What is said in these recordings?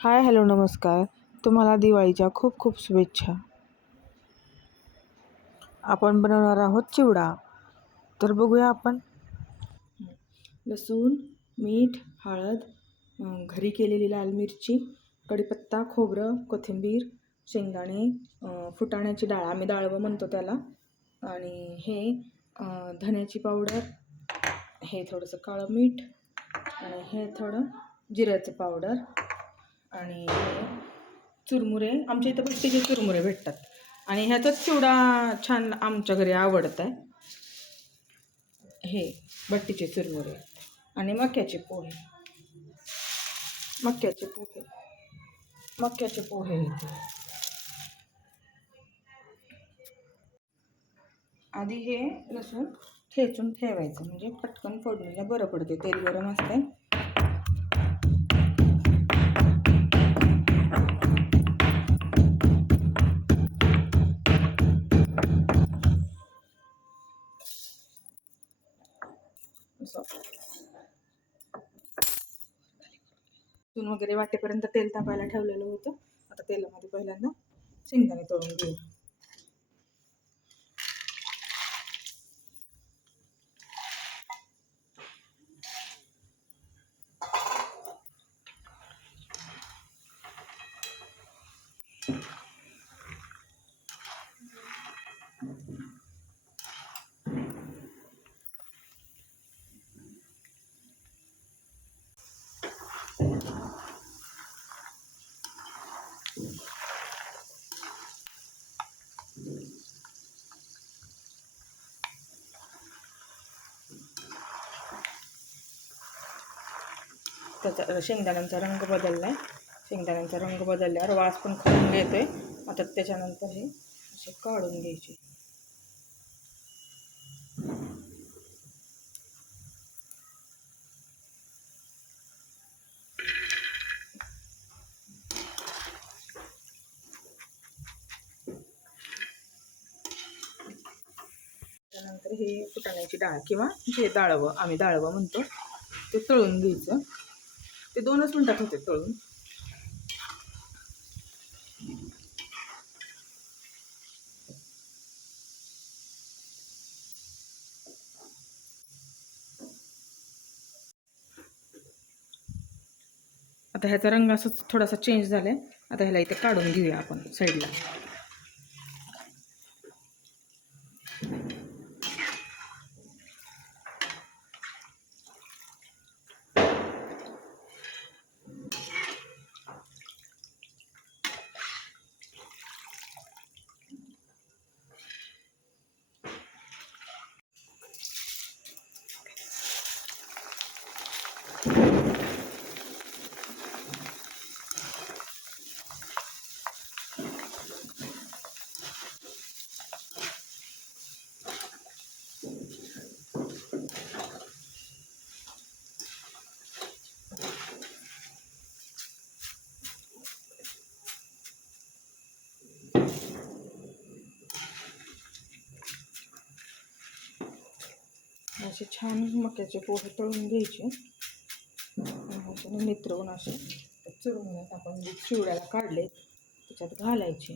Hi hello नमस्कार. तुम्हाला दिवाळीच्या खूप खूप शुभेच्छा. आपण बनवणार आहोत चिवडा. तर बघूया आपण. लसूण, मीठ, हळद, घरी केलेली लाल मिरची, कढीपत्ता, खोबरं, कोथिंबीर, शेंगदाणे, फुटाण्याची डाळ, आम्ही डाळवं म्हणतो त्याला, आणि हे धण्याची पावडर, हे थोडंसं काळं मीठ, आणि हे थोडं जिऱ्याचं पावडर, आणि हे चुरमुरे. आमच्या इथं बट्टीचे चुरमुरे भेटतात, आणि ह्याचाच चिवडा छान आमच्या घरी आवडत आहे. हे बट्टीचे चुरमुरे आणि मक्याचे पोहे. मक्याचे पोहे मक्याचे पोहे इथे. आधी हे लसूण ठेचून ठेवायचं, म्हणजे पटकन फोडणीला बरं पडते. तेल गरम असते. तून वगैरे वाटेपर्यंत तेल तापायला ठेवलेलं होतं. आता तेलामध्ये पहिल्यांदा शेंगदाणे तळून घेऊ. त्याचा शेंगदाण्यांचा रंग बदलला आहे. शेंगदाण्यांचा रंग बदलल्यावर वास पण खमंग येतोय. आता त्याच्यानंतर हे असे काढून घ्यायचे. त्यानंतर हे फुटाण्याची डाळ किंवा जे डाळवं, आम्ही डाळवं म्हणतो, ते तळून घ्यायचं. ते 2च मिनिटात होते तळून. आता ह्याचा रंग असं थोडासा चेंज झालाय. आता ह्याला इथे काढून घेऊया आपण साईडला. असे छान मक्याचे पोहे तळून घ्यायचे. असे नित्रवून असे चुरमुऱ्यात आपण जे चिवड्याला काढले त्याच्यात घालायचे.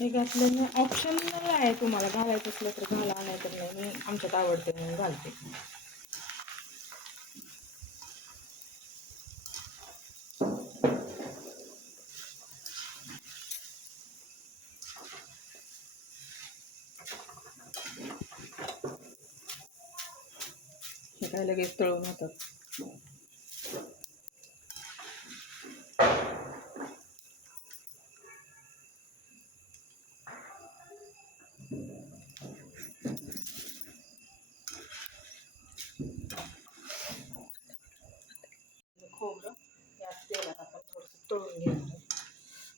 हे घातल्याने ऑप्शनल आहे, तुम्हाला घालायचं असलं तर घाला, नाही तर नाही. मी आमच्यात आवडते म्हणून घालते. हे काय लगेच तळून होतात. खोबरं या तेलात आपण थोडंसं तळून घेणार आहे,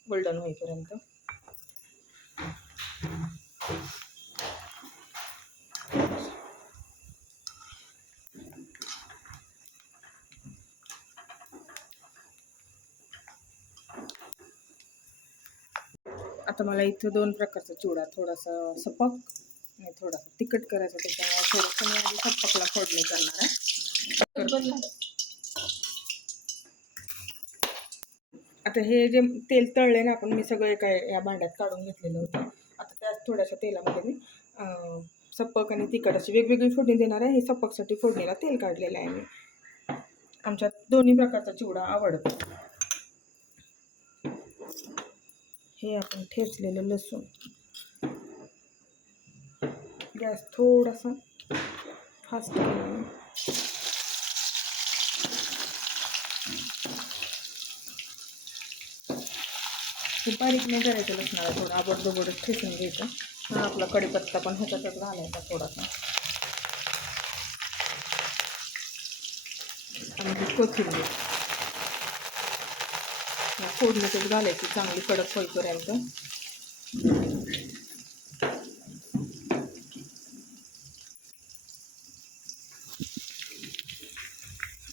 गोल्डन होईपर्यंत. आता मला इथं 2 प्रकारचा चिवडा, थोडासा सपक आहे थोडासा तिखट करायचं, त्याच्यामुळे थोडंसं मी आधी सप्पकला फोडणी करणार आहे. आता हे जे तेल तळले ना आपण, मी सगळं एका या भांड्यात काढून घेतलेलं होतं. आता त्यात थोड्याशा तेलामध्ये मी सप्पक आणि तिखट अशी वेगवेगळी फोडणी देणार आहे. हे सप्पकसाठी फोडणीला तेल काढलेलं आहे मी. आमच्यात दोन्ही प्रकारचा चिवडा आवडतो. हे आपण ठेचलेलं लसूण, गॅस थोडासा फास्ट केला. हे बारीक नाही करायचं लसणाला, थोडं आबडदोबडच ठेचून घ्यायचं. हा आपला कढीपत्ता पण ह्याच्यातच घालायचा थोडासा, आणि कोथिंबीर फोडणीतच घालायची चांगली कडक होईपर्यंत.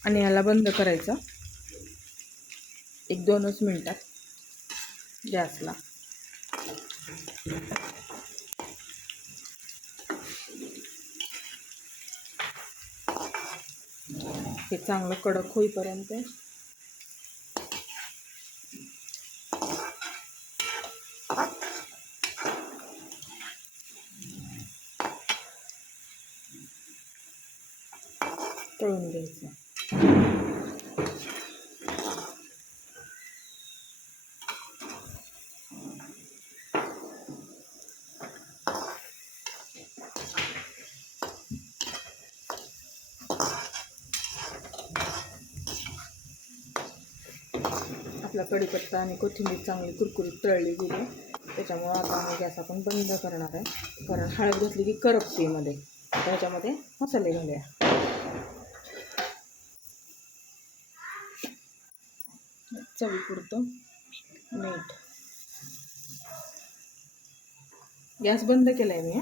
आणि याला बंद करायचं 1-2 मिनिटात गॅसला. हे चांगलं कडक होईपर्यंत तळून घ्यायचं. आपला कढीपत्ता आणि कोथिंबीर चांगली कुरकुरीत तळली गेली. त्याच्यामुळं आता आम्ही गॅस आपण बंद करणार आहे, कारण हळद घातली की करपते मध्ये. त्याच्यामध्ये मसाले घालूया. चवीपुरतं मीठ. गॅस बंद केलाय मी.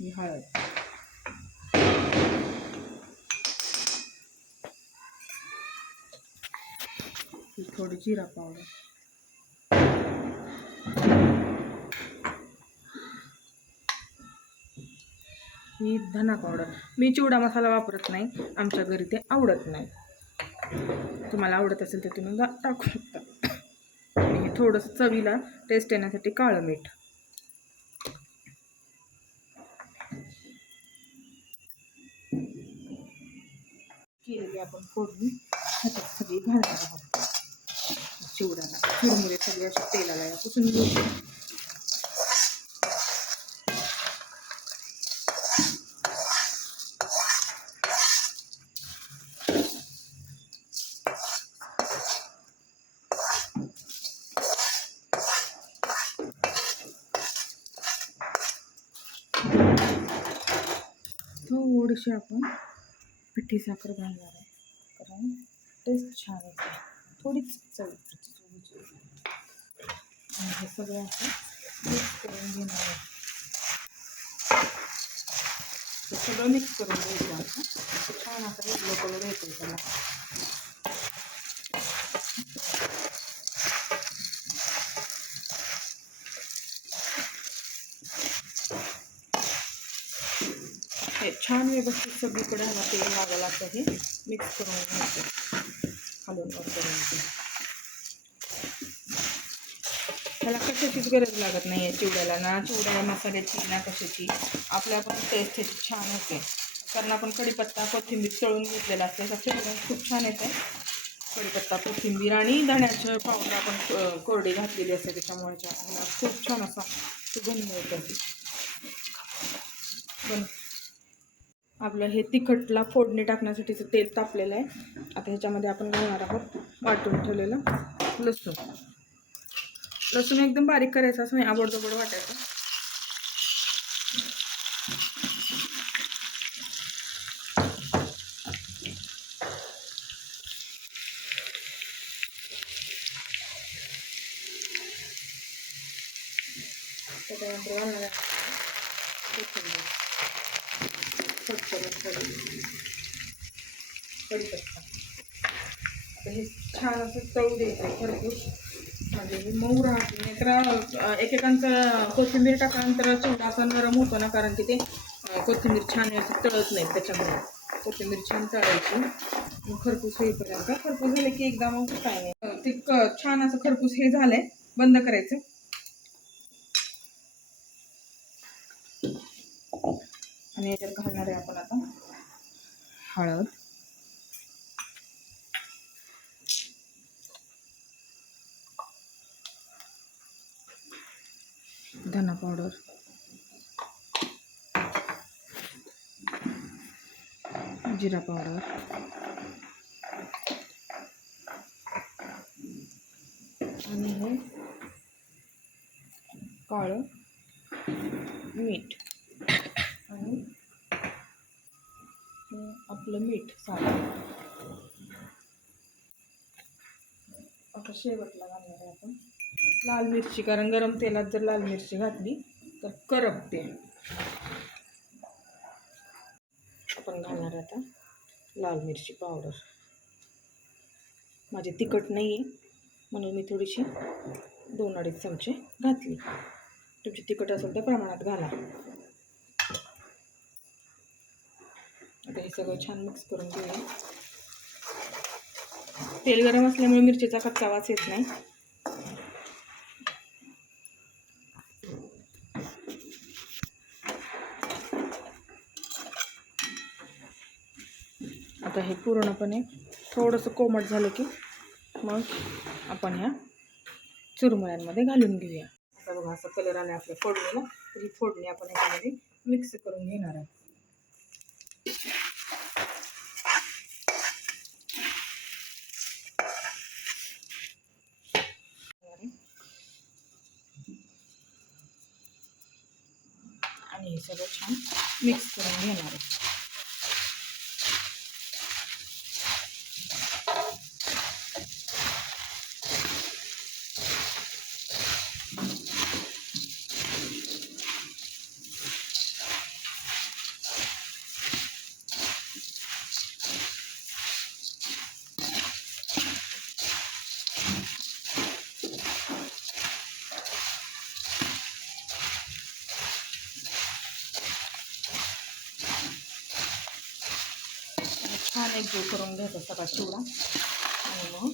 ही हळद, ही थोडी जिरा पावडर, ही धना पावडर. मी चिवडा मसाला वापरत नाही, आमच्या घरी ते आवडत नाही. तुम्हाला आवडत असेल तर तुम्ही टाकू शकता. आणि हे थोडंसं चवीला टेस्ट येण्यासाठी काळं मीठ. केलेली आपण फोडणी ह्याच्यात सगळी घालणार आहोत. चिवड्याला चिरमुरे सगळे असे तेलाला या पुसून घेऊ. थोडीशी आपण पिठी साखर घालणार आहे, कारण टेस्ट छान येते. थोडीच चवीची. आणि हे सगळं असं मिक्स करून घेणार आहे. ते सगळं मिक्स करून घ्यायचं असं छान असं येलो कलर येतो त्याला. हे छान व्यवस्थित सगळीकडे ह्याला तेल लागायला लागतं. हे मिक्स करून घ्यायचं हलवून करून. त्याला कशाचीच गरज लागत नाही आहे चिवड्याला, ना चिवड्या मसाल्याची ना कशाची. आपल्या पण टेस्ट ह्याची छान होते, कारण आपण कढीपत्ता कोथिंबीर तळून घेतलेला असते. त्याचा चिवडा खूप छान येते. कढीपत्ता कोथिंबीर आणि धण्याचं पावडर आपण कोरडी घातलेली असते, त्याच्यामुळे खूप छान असा सुगंध येतो. पण आपलं हे तिखटला फोडणी टाकण्यासाठीचं तेल तापलेलं आहे. आता ह्याच्यामध्ये आपण घालणार आहोत वाटून ठेवलेलं लसूण. लसूण एकदम बारीक करायचं असं नाही, आबडधोबड वाटायचं. त्याच्यानंतर घालणार आहे कोथिंबीर. करून कढीपत्ता. आता हे छान असं तळू द्यायचं खरपूस, म्हणजे हे मऊ राहत नाही. तर एकेकांचं कोथिंबीर टाकल्यानंतर चिवडा असा नरम होतो ना, कारण की ते कोथिंबीर छान असं तळत नाही. त्याच्यामुळे कोथिंबीर छान तळायची, मग खरपूस होईपर्यंत. खरपूस झाले की एकदा मग काय नाही, ते छान असं खरपूस हे झालंय, बंद करायचं. आणि याच्यात घालणार आहे आपण आता हळद, धना पावडर, जिरा पावडर, आणि हे काळं मीठ, आणि आपलं मीठ साधं. आता शेवटला घालणार आहे आपण लाल मिरची, कारण गरम तेलात जर लाल मिरची घातली तर करपते. आपण घालणार आहे आता लाल मिरची पावडर. माझे तिखट नाही आहे म्हणून मी थोडीशी 2-2.5 चमचे घातली. तुमची तिखट असेल तर प्रमाणात घाला. आता हे सगळं छान मिक्स करून घेऊया. तेल गरम असल्यामुळे मिरचीचा कच्चा वास येत नाही. आता हे पूर्णपणे थोडंसं कोमट झालं की मग आपण ह्या चुरमुळ्यांमध्ये घालून घेऊया. आता बघा असं कलर आला आपल्या फोडणीला, तर ही फोडणी आपण ह्याच्यामध्ये मिक्स करून घेणार आहे. आणि हे सगळं छान मिक्स करून घेणार आहे. छान एकजीव करून घ्यायचा सगळा चिवडा, आणि मग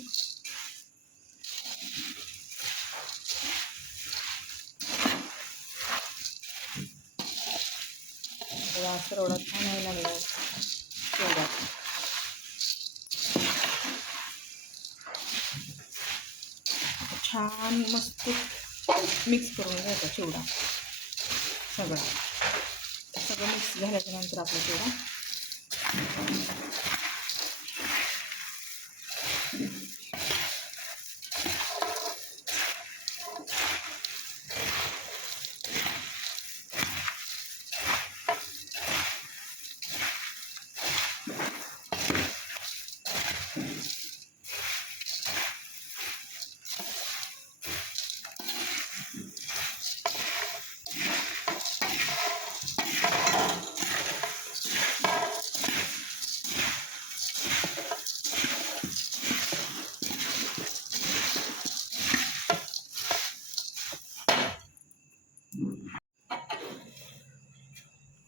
वास एवढा छान यायला लागला चिवडा. छान मस्त मिक्स करून घ्यायचा चिवडा. सगळं मिक्स झाल्याच्या नंतर आपला चिवडा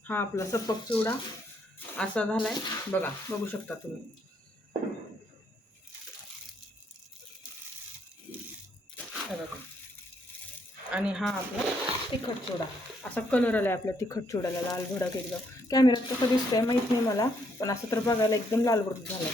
हा आपला सपक चिवडा असा झालाय बघा, बघू शकता तुम्ही. आणि हा आपला तिखट चिवडा असा कलर आलाय आपल्या तिखट चिवड्याला, लाल भडक एकदम. कॅमेऱ्यात कसं दिसतंय माहित नाही मला, पण असं तर बघायला एकदम लाल भडक झालाय.